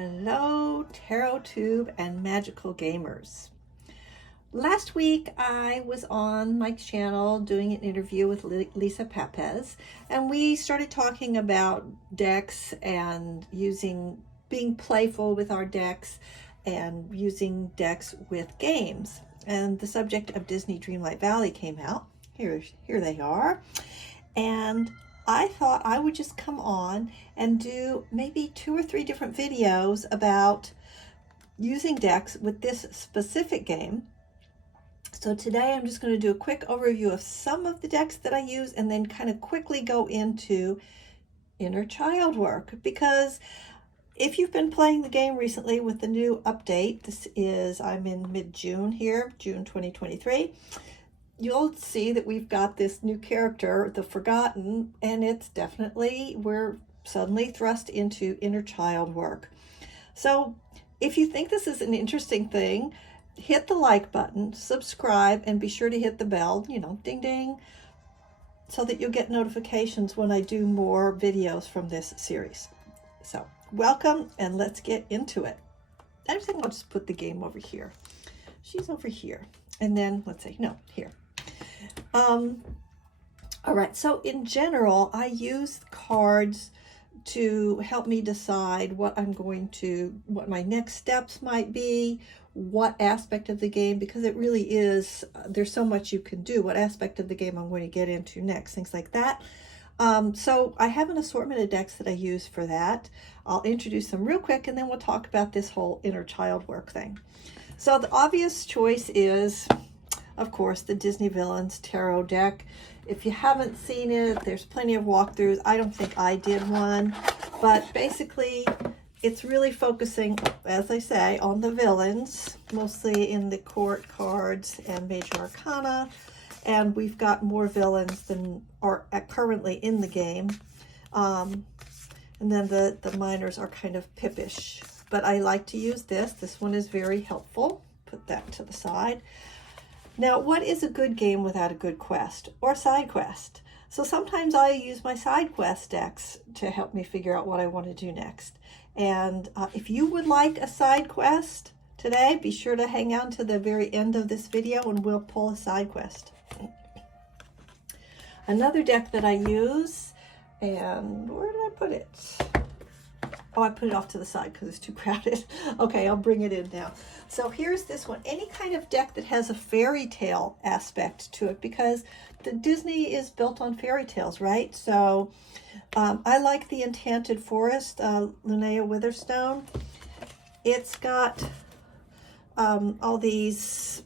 Hello, Tarot Tube and Magical Gamers. Last week I was on Mike's channel doing an interview with Lisa Papez, and we started talking about decks and being playful with our decks and using decks with games. And the subject of Disney Dreamlight Valley came out. Here they are. And I thought I would just come on and do maybe 2 or 3 different videos about using decks with this specific game. So today I'm just going to do a quick overview of some of the decks that I use and then kind of quickly go into inner child work, because if you've been playing the game recently with the new update, I'm in mid-June here, June 2023. You'll see that we've got this new character, the Forgotten, and we're suddenly thrust into inner child work. So if you think this is an interesting thing, hit the like button, subscribe, and be sure to hit the bell, ding ding, so that you'll get notifications when I do more videos from this series. So welcome, and let's get into it. I think I'll just put the game over here. She's over here. And then here. All right, so in general, I use cards to help me decide what my next steps might be, what aspect of the game, because it really is, there's so much you can do, what aspect of the game I'm going to get into next, things like that. So I have an assortment of decks that I use for that. I'll introduce them real quick, and then we'll talk about this whole inner child work thing. So the obvious choice is, of course, the Disney Villains Tarot deck. If you haven't seen it, there's plenty of walkthroughs. I don't think I did one, but basically it's really focusing, as I say, on the villains, mostly in the court cards and major arcana. And we've got more villains than are currently in the game. And then the minors are kind of pippish, but I like to use this. This one is very helpful. Put that to the side. Now, what is a good game without a good quest or side quest? So sometimes I use my side quest decks to help me figure out what I want to do next. And if you would like a side quest today, be sure to hang on to the very end of this video and we'll pull a side quest. Another deck that I use, and where did I put it? Oh, I put it off to the side because it's too crowded. Okay, I'll bring it in now. So here's this one. Any kind of deck that has a fairy tale aspect to it, because the Disney is built on fairy tales, right? So I like the Enchanted Forest, Linnea Witherstone. It's got all these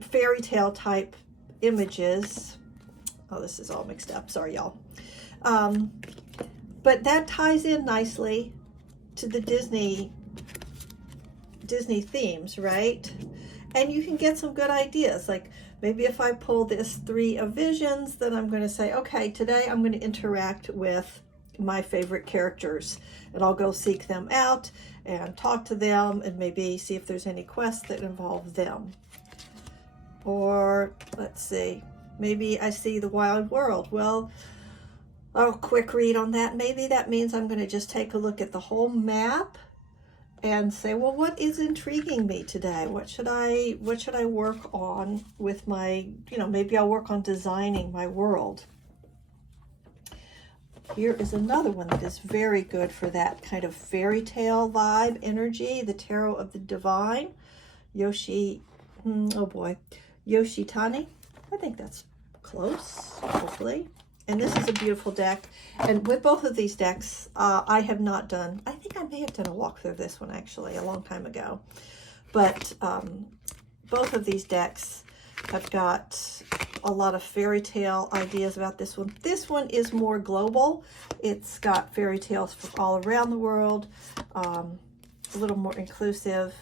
fairy tale type images. Oh, this is all mixed up. Sorry, y'all. But that ties in nicely to the Disney themes, right? And you can get some good ideas. Like maybe if I pull this 3 of Visions, then I'm going to say, okay, today I'm going to interact with my favorite characters, and I'll go seek them out and talk to them and maybe see if there's any quests that involve them. Or let's see, maybe I see the Wild World. Well, a quick read on that. Maybe that means I'm going to just take a look at the whole map and say, well, what is intriguing me today? What should I work on with my, maybe I'll work on designing my world. Here is another one that is very good for that kind of fairy tale vibe energy, the Tarot of the Divine, Yoshitani. I think that's close, hopefully. And this is a beautiful deck. And with both of these decks, I have not done, I think I may have done a walkthrough of this one actually a long time ago. But both of these decks have got a lot of fairy tale ideas about this one. This one is more global. It's got fairy tales from all around the world, a little more inclusive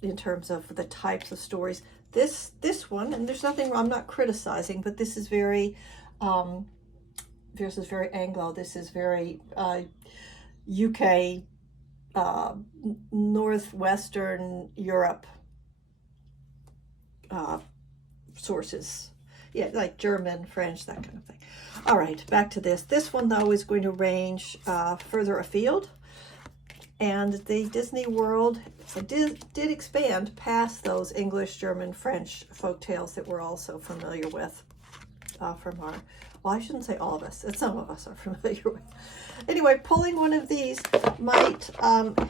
in terms of the types of stories. This one, and there's nothing wrong, I'm not criticizing, but this is very Anglo. This is very UK, Northwestern Europe sources. Yeah, like German, French, that kind of thing. All right, back to this. This one, though, is going to range further afield. And the Disney World did expand past those English, German, French folk tales that we're also familiar with from our, well, I shouldn't say all of us, some of us are familiar with. Anyway, pulling one of these might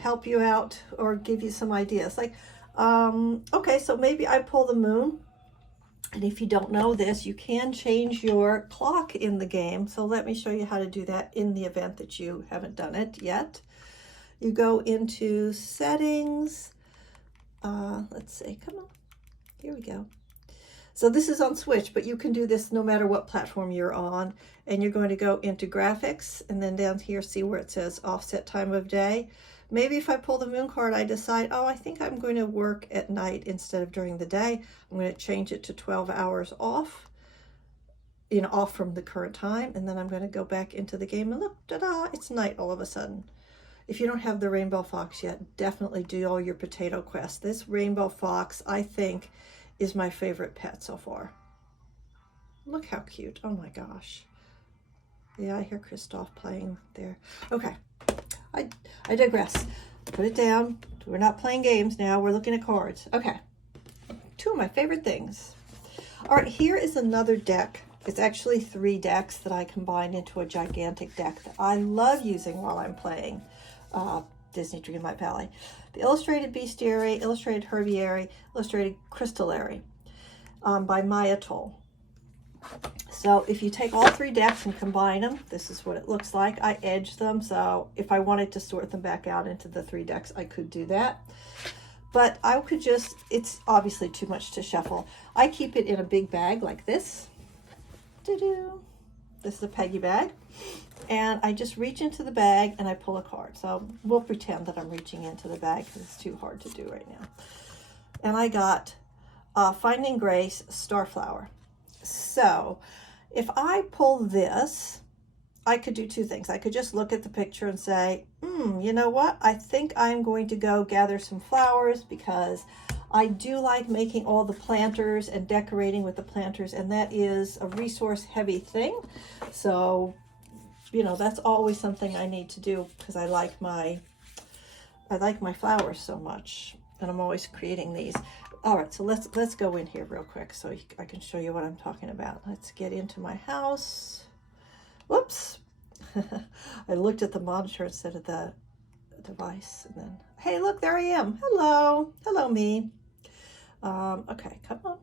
help you out or give you some ideas. Like, okay, so maybe I pull the moon. And if you don't know this, you can change your clock in the game. So let me show you how to do that in the event that you haven't done it yet. You go into settings. Let's see, come on, here we go. So this is on Switch, but you can do this no matter what platform you're on. And you're going to go into graphics and then down here, see where it says offset time of day. Maybe if I pull the moon card, I decide, oh, I think I'm going to work at night instead of during the day. I'm going to change it to 12 hours off, you know, off from the current time. And then I'm going to go back into the game and look, ta-da, it's night all of a sudden. If you don't have the rainbow fox yet, definitely do all your potato quests. This rainbow fox, I think, is my favorite pet so far. Look how cute. Oh my gosh. Yeah, I hear Christoph playing there. Okay, I digress. Put it down. We're not playing games now. We're looking at cards. Okay, two of my favorite things. All right, here is another deck. It's actually 3 decks that I combined into a gigantic deck that I love using while I'm playing Disney Dreamlight Valley. The Illustrated Bestiary, Illustrated Herbiary, Illustrated Crystallary by Maya Toll. So if you take all 3 decks and combine them, this is what it looks like. I edged them, so if I wanted to sort them back out into the 3 decks, I could do that. But I could just, it's obviously too much to shuffle. I keep it in a big bag like this. Doo-doo. This is a Peggy bag. And I just reach into the bag and I pull a card. So we'll pretend that I'm reaching into the bag because it's too hard to do right now. And I got Finding Grace Starflower. So if I pull this, I could do 2 things. I could just look at the picture and say, you know what? I think I'm going to go gather some flowers because I do like making all the planters and decorating with the planters, and that is a resource heavy thing. So, you know, that's always something I need to do because I like my flowers so much, and I'm always creating these. All right, so let's go in here real quick so I can show you what I'm talking about. Let's get into my house. Whoops. I looked at the monitor instead of the device, and then, hey, look, there I am. Hello. Hello, me. Okay, come on.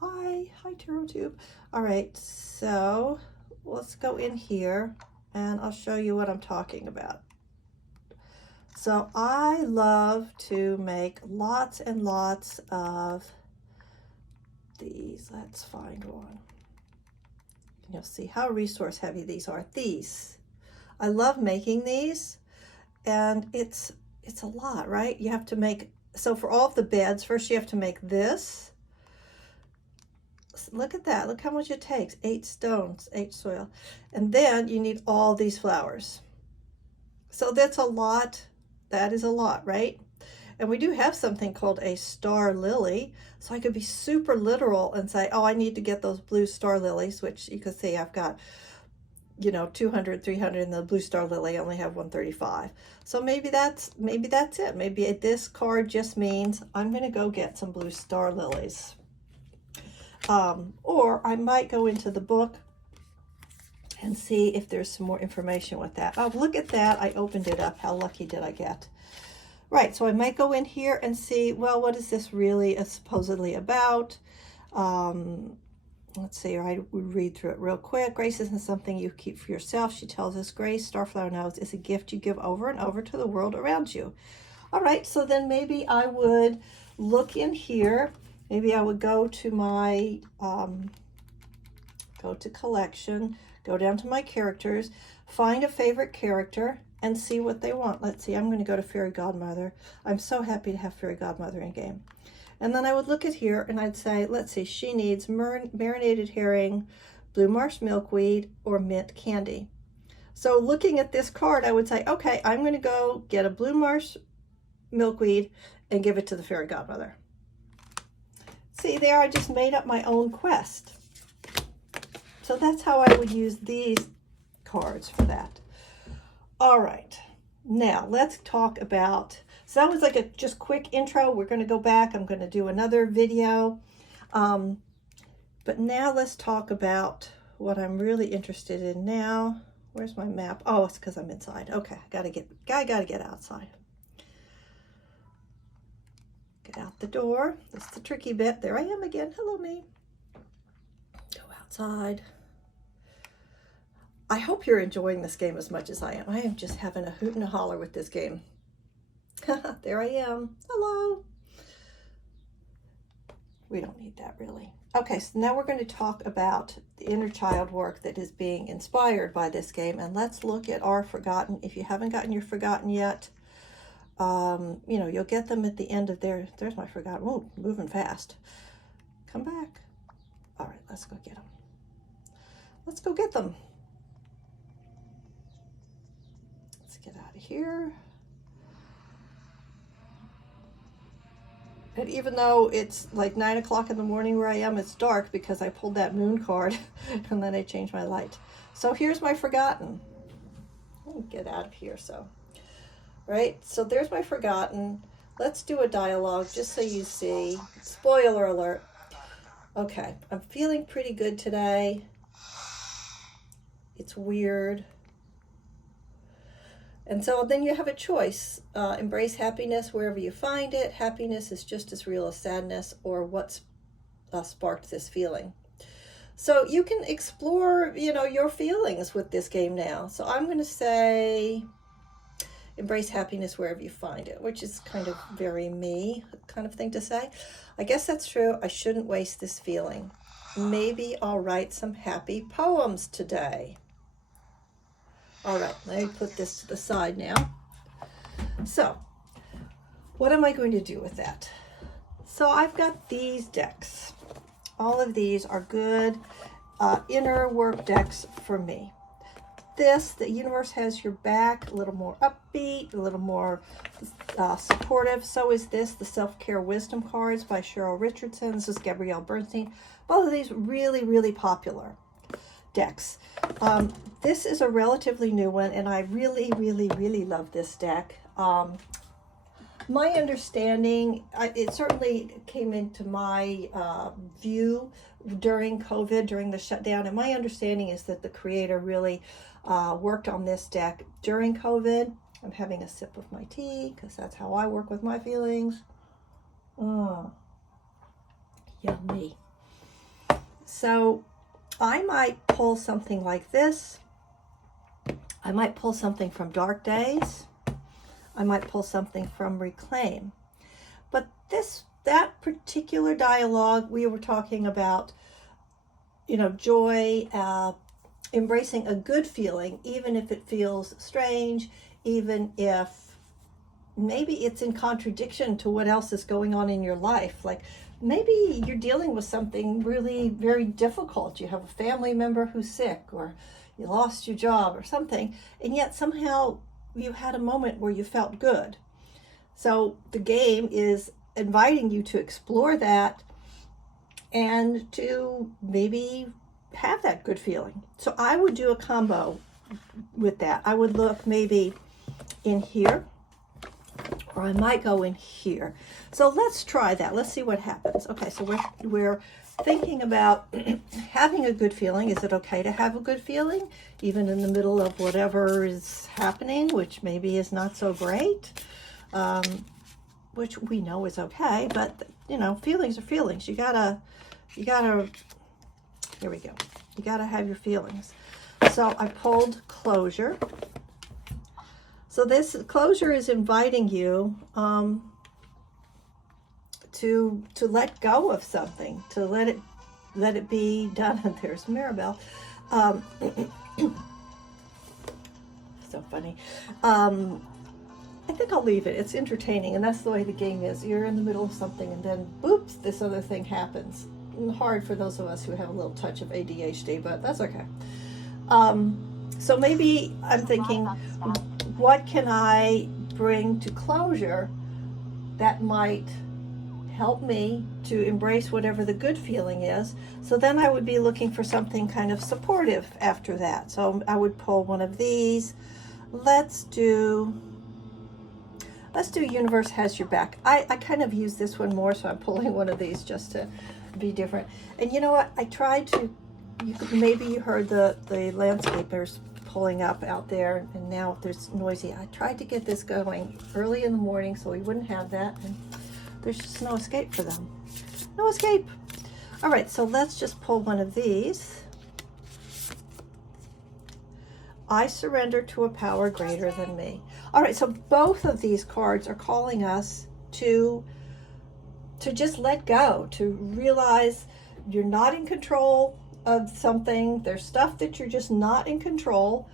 Hi, Tarot Tube. All right, so let's go in here, and I'll show you what I'm talking about. So I love to make lots and lots of these. Let's find one. You'll see how resource heavy these are. These, I love making these, and it's a lot, right? You have to make, so for all of the beds, first you have to make this. Look at that, look how much it takes. 8 stones, 8 soil. And then you need all these flowers. So that's a lot. That is a lot, right? And we do have something called a star lily. So I could be super literal and say, oh, I need to get those blue star lilies, which you can see I've got, you know, 200, 300, and the blue star lily I only have 135. So maybe that's it. Maybe this card just means I'm going to go get some blue star lilies. Or I might go into the book and see if there's some more information with that. Oh, look at that. I opened it up. How lucky did I get? Right, so I might go in here and see, well, what is this really supposedly about? Let's see, I would read through it real quick. Grace isn't something you keep for yourself. She tells us Grace, Starflower knows, is a gift you give over and over to the world around you. All right, so then maybe I would look in here. Maybe I would go to my, go to collection, go down to my characters, find a favorite character, and see what they want. Let's see, I'm going to go to Fairy Godmother. I'm so happy to have Fairy Godmother in game. And then I would look at here and I'd say, let's see, she needs marinated herring, blue marsh milkweed, or mint candy. So looking at this card, I would say, okay, I'm going to go get a blue marsh milkweed and give it to the Fairy Godmother. See there, I just made up my own quest. So that's how I would use these cards for that. All right, Now let's talk about, so that was like a just quick intro. We're going to go back. I'm going to do another video. But now let's talk about what I'm really interested in now. Where's my map? Oh, it's because I'm inside. Okay, I gotta get outside. Get out the door. That's the tricky bit. There I am again. Hello, me. Go outside. I hope you're enjoying this game as much as I am. I am just having a hoot and a holler with this game. There I am. Hello. We don't need that really. Okay, so now we're going to talk about the inner child work that is being inspired by this game. And let's look at our forgotten. If you haven't gotten your forgotten yet, you know, you'll get them at the end of there's my forgotten. Oh, moving fast. Come back. All right, let's go get them. Let's go get them. Let's get out of here. And even though it's like 9 o'clock in the morning where I am, it's dark because I pulled that moon card and then I changed my light. So here's my forgotten. Let me get out of here. Right? So there's my forgotten. Let's do a dialogue just so you see. Spoiler alert. Okay, I'm feeling pretty good today. It's weird. And so then you have a choice. Embrace happiness wherever you find it. Happiness is just as real as sadness, or what's sparked this feeling. So you can explore, you know, your feelings with this game now. So I'm going to say embrace happiness wherever you find it, which is kind of very me kind of thing to say. I guess that's true. I shouldn't waste this feeling. Maybe I'll write some happy poems today. All right, let me put this to the side now. So, what am I going to do with that? So I've got these decks. All of these are good inner work decks for me. The universe has your back, a little more upbeat, a little more supportive. So is this, the Self-Care Wisdom Cards by Cheryl Richardson. This is Gabrielle Bernstein. Both of these really, really popular decks. This is a relatively new one, and I really, really, really love this deck. My understanding, it certainly came into my view during COVID, during the shutdown, and my understanding is that the creator really worked on this deck during COVID. I'm having a sip of my tea because that's how I work with my feelings. Oh, yummy. So I might pull something like this. I might pull something from Dark Days. I might pull something from Reclaim. But that particular dialogue, we were talking about, you know, joy, embracing a good feeling, even if it feels strange, even if maybe it's in contradiction to what else is going on in your life. Like maybe you're dealing with something really very difficult. You have a family member who's sick, or you lost your job or something, and yet somehow you had a moment where you felt good. So the game is inviting you to explore that and to maybe have that good feeling. So I would do a combo with that. I would look maybe in here, or I might go in here. So let's try that. Let's see what happens. Okay, so we're thinking about having a good feeling. Is it okay to have a good feeling, even in the middle of whatever is happening, which maybe is not so great, which we know is okay, but you know, feelings are feelings. You gotta, here we go. You gotta have your feelings. So I pulled closure. So this closure is inviting you to let go of something, to let it be done. And there's Maribel. So funny. I think I'll leave it. It's entertaining, and that's the way the game is. You're in the middle of something, and then, boops, this other thing happens. Hard for those of us who have a little touch of ADHD, but that's okay. So maybe I'm thinking, what can I bring to closure that might help me to embrace whatever the good feeling is? So then I would be looking for something kind of supportive after that. So I would pull one of these. Let's do Let's do Universe Has Your Back. I kind of use this one more, so I'm pulling one of these just to be different. And you know what? I tried to, maybe you heard the landscapers pulling up out there, and now there's noisy. I tried to get this going early in the morning so we wouldn't have that, and there's just no escape for them. No escape. All right, so let's just pull one of these. I surrender to a power greater than me. All right, so both of these cards are calling us to just let go, to realize you're not in control of something. There's stuff that you're just not in control.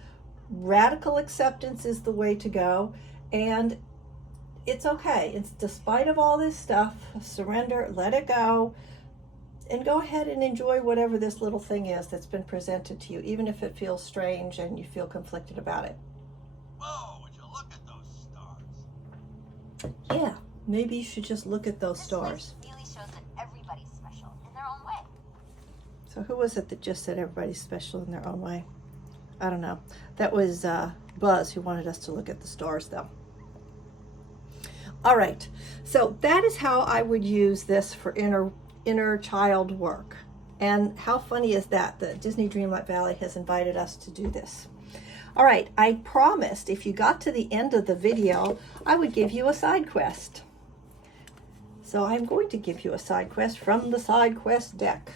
Radical acceptance is the way to go, and it's okay. It's despite of all this stuff, surrender, let it go, and go ahead and enjoy whatever this little thing is that's been presented to you, even if it feels strange and you feel conflicted about it. Whoa, would you look at those stars? Yeah, maybe you should just look at those stars. This really shows that everybody's special in their own way. So who was it that just said everybody's special in their own way? I don't know. That was Buzz, who wanted us to look at the stars, though. All right, so that is how I would use this for inner child work. And how funny is that Disney Dreamlight Valley has invited us to do this. All right, I promised if you got to the end of the video, I would give you a side quest. So I'm going to give you a side quest from the side quest deck.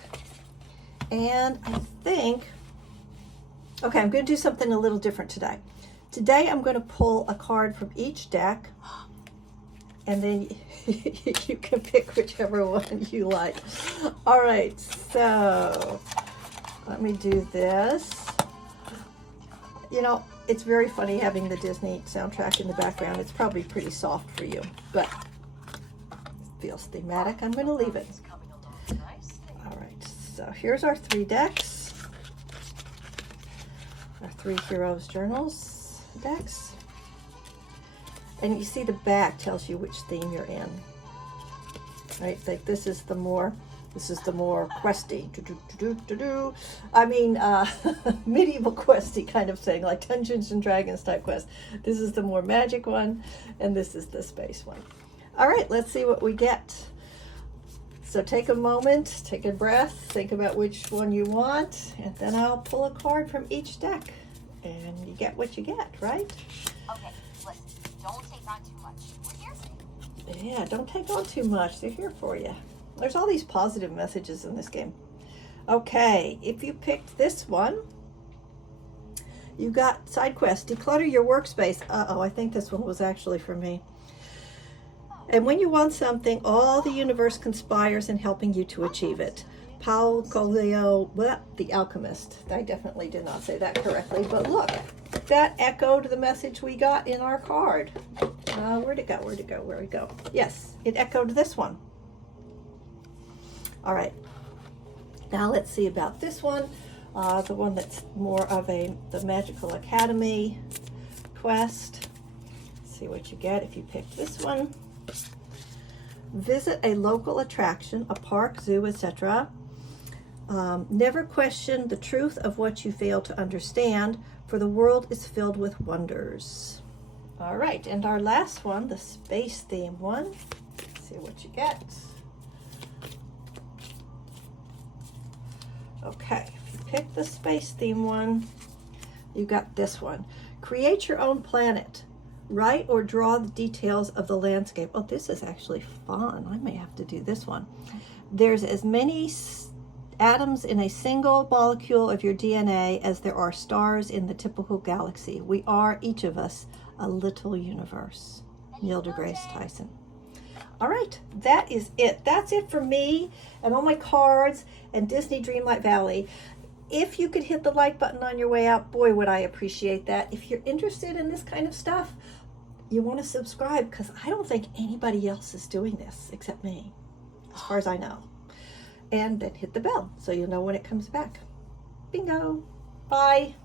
And I think, okay, I'm going to do something a little different today. Today I'm going to pull a card from each deck, and then you can pick whichever one you like. All right, so let me do this. You know, it's very funny having the Disney soundtrack in the background. It's probably pretty soft for you, but it feels thematic. I'm going to leave it. All right, so here's our 3 decks. Our 3 Heroes Journals decks. And you see the back tells you which theme you're in. Right? Like this is the more questy. I mean, medieval questy kind of thing, like Dungeons and Dragons type quest. This is the more magic one, and this is the space one. All right, let's see what we get. So take a moment, take a breath, think about which one you want, and then I'll pull a card from each deck, and you get what you get, right? Okay, listen, don't take on too much. We're here for you. Yeah, don't take on too much. They're here for you. There's all these positive messages in this game. Okay, if you picked this one, you got side quest, declutter your workspace. Uh-oh, I think this one was actually for me. And when you want something, all the universe conspires in helping you to achieve it. Paulo Coelho, the alchemist. I definitely did not say that correctly, but look, that echoed the message we got in our card. Where'd it go? Where'd it go? Where'd it go? Yes, it echoed this one. All right, now let's see about this one, the one that's more of the Magical Academy quest. Let's see what you get if you pick this one. Visit a local attraction, a park, zoo, etc. Never question the truth of what you fail to understand, for the world is filled with wonders. All right, and our last one, the space theme one. Let's see what you get. Okay, if you pick the space theme one, you got this one. Create your own planet. Write or draw the details of the landscape. Oh, this is actually fun. I may have to do this one. There's as many atoms in a single molecule of your DNA as there are stars in the typical galaxy. We are, each of us, a little universe. Neil deGrasse Tyson. All right, that is it. That's it for me and all my cards and Disney Dreamlight Valley. If you could hit the like button on your way out, boy, would I appreciate that. If you're interested in this kind of stuff, you want to subscribe, because I don't think anybody else is doing this except me, as far as I know. And then hit the bell so you'll know when it comes back. Bingo. Bye.